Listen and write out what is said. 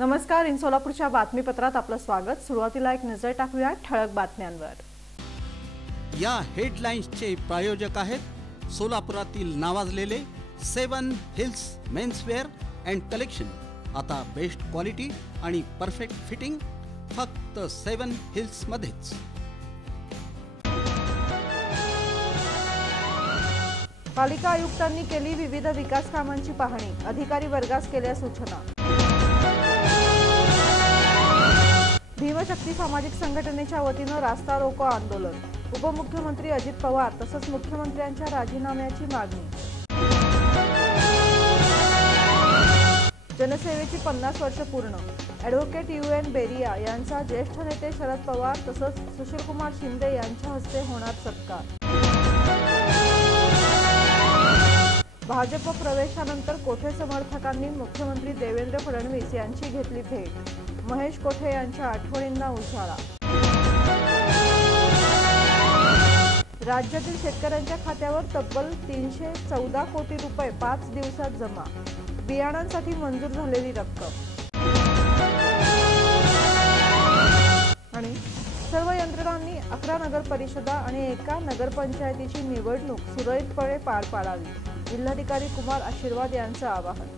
नमस्कार, इन सोलापूरच्या बातमीपत्रात आपलं स्वागत। सुरुवातीला एक नजर टाकूया ठळक बातम्यांवर। या हेडलाईन्सचे प्रायोजक आहेत सोलापुरातील नावाजलेले 7 हिल्स मेन्सवेअर अँड कलेक्शन। आता बेस्ट क्वालिटी आणि परफेक्ट फिटिंग फक्त 7 हिल्स मध्येच। पालिका आयुक्तांनी केली विविध विकास कामांची पाहणी, अधिकारी वर्गास केल्या सूचना। भीमशक्ती सामाजिक संघटनेच्या वतीने रास्ता रोको आंदोलन, उपमुख्यमंत्री अजित पवार तसंच मुख्यमंत्र्यांच्या राजीनाम्याची मागणी। जनसेवेची 50 वर्ष पूर्ण, ॲडव्होकेट UN बेरिया यांचा ज्येष्ठ नेते शरद पवार तसंच सुशीलकुमार शिंदे यांच्या हस्ते होणार सत्कार। भाजप प्रवेशानंतर कोठे समर्थकांनी मुख्यमंत्री देवेंद्र फडणवीस यांची घेतली भेट, महेश कोठे यांच्या आठवणींना उजाळा। राज्यातील शेतकऱ्यांच्या खात्यावर तब्बल 314 कोटी रुपये 5 दिवसात जमा, बियाणांसाठी मंजूर झालेली रक्कम। आणि सर्व यंत्रणांनी 11 नगर परिषदा आणि 1 नगरपंचायतीची निवडणूक सुरळीतपणे पार पाडावी, जिल्हाधिकारी कुमार आशीर्वाद यांचं आवाहन।